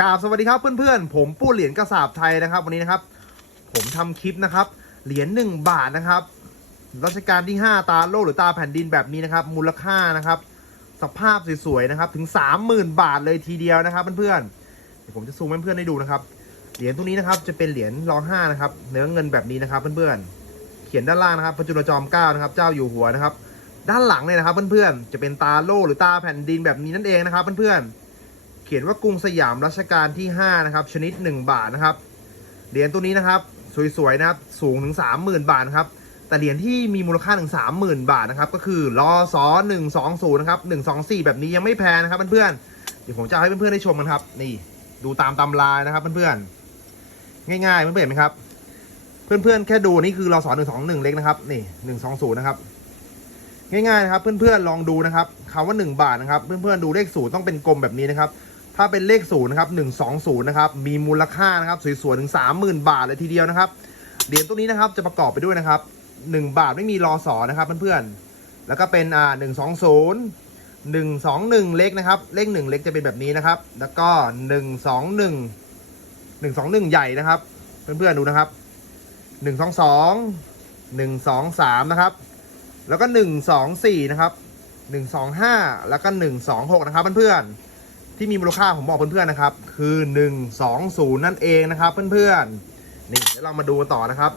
กราบสวัสดีครับเพื่อนๆ ผมปู้เหรียญกระสาบไทยนะครับ วันนี้นะครับ ผมทำคลิปนะครับ เหรียญหนึ่งบาทนะครับรัชกาลที่ 5 ตาโลกหรือตาแผ่นดินแบบนี้นะครับ มูลค่านะครับ สภาพสวยๆนะครับ ถึง 30,000 บาทเลยทีเดียวนะครับเพื่อนๆเดี๋ยวผมจะซูมเพื่อนๆได้ดูนะครับ เหรียญตัวนี้นะครับจะเป็นเหรียญรอห้านะครับเนื้อเงินแบบนี้นะครับเพื่อนๆเขียนด้านล่างนะครับพระจุลจอมเกล้านะครับเจ้าอยู่หัวนะครับ ด้านหลังเนี่ยนะครับเพื่อนๆจะเป็นตาโล่หรือตาแผ่นดินแบบนี้นั่นเองนะครับเพื่อนๆ ขียนว่ากรุงสยามรัชกาลที่ 5 นะครับ ชนิด 1 บาทนะครับ เหรียญตัวนี้นะครับ สวยๆนะครับ สูงถึง 30,000 บาทครับ แต่เหรียญที่มีมูลค่าถึง 30,000 บาทนะครับ ก็คือรอสอ120 นะครับ 124 แบบนี้ยังไม่แพงนะครับเพื่อนๆ เดี๋ยวผมจะให้เพื่อนๆได้ชมกันครับ นี่ดูตามตำรานะครับเพื่อนๆ ง่ายๆเพื่อนๆเห็นไหมครับ เพื่อนๆ แค่ดูนี่คือรอสอ121 เล็กนะครับ นี่ 120 นะครับง่ายๆนะครับเพื่อนๆลองดูนะครับคำว่า 1 บาทนะครับ เพื่อนๆดูเลขศูนย์ต้องเป็นกลมแบบนี้นะครับ ถ้าเป็นเลขศูนย์นะครับ120นะครับ มีมูลค่านะครับสวยๆถึง30,000บาทเลยทีเดียวนะครับ เหรียญตัวนี้นะครับจะประกอบไปด้วยนะครับ1บาทไม่มีรอสอนะครับเพื่อนๆ แล้วก็เป็นอ่า120 121เล็กนะครับ เลข1เล็กจะเป็นแบบนี้นะครับ แล้วก็121 121ใหญ่นะครับ เพื่อนๆดูนะครับ122 123นะครับ แล้วก็124นะครับ125แล้วก็126นะครับเพื่อนๆ ที่มีมูลค่าผมบอกเพื่อนๆนะครับ คือ 120 นั่นเองนะครับ เพื่อนๆนี่เดี๋ยวเรามาดูกันต่อนะครับ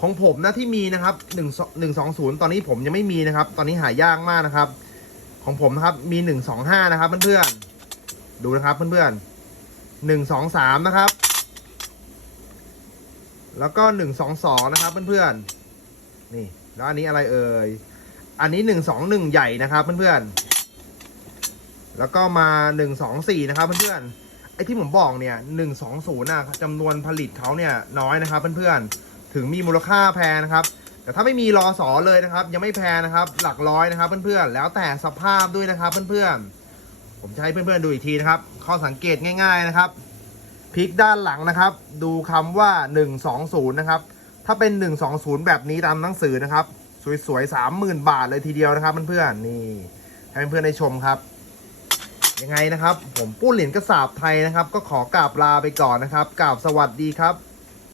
ของผมนะที่มีนะครับ1 120 ตอนนี้ผมยังไม่มีนะครับ ตอนนี้หายากมากนะครับ ของผมนะครับมี 125 นะครับ เพื่อนๆดูนะครับ เพื่อนๆ123 นะครับ แล้วก็ 122 นะครับ เพื่อนๆนี่แล้วอันนี้อะไรเอ่ยอันนี้ 121 ใหญ่นะครับ เพื่อนๆ แล้วก็มา 124 นะครับเพื่อนๆ ไอ้ที่ผมบอกเนี่ย 120น่ะจำนวนผลิตเขาเนี่ยน้อยนะครับเพื่อนๆ ถึงมีมูลค่าแพงนะครับ แต่ถ้าไม่มีรอสอเลยนะครับ ยังไม่แพงนะครับ หลักร้อยนะครับเพื่อนๆ แล้วแต่สภาพด้วยนะครับเพื่อนๆ ผมจะให้เพื่อนๆดูอีกทีนะครับ ข้อสังเกตง่าย ๆนะครับพลิกด้านหลังนะครับ ดูคำว่า 120 นะครับ ถ้าเป็น 120 แบบนี้ตามหนังสือนะครับ สวยๆ30,000 บาทเลยทีเดียวนะครับเพื่อนๆ นี่ให้เพื่อนๆได้ชมครับ ยังไงนะครับ ผมปุ้นเหรียญกระสาบไทยนะครับ ก็ขอกราบลาไปก่อนนะครับกราบสวัสดีครับ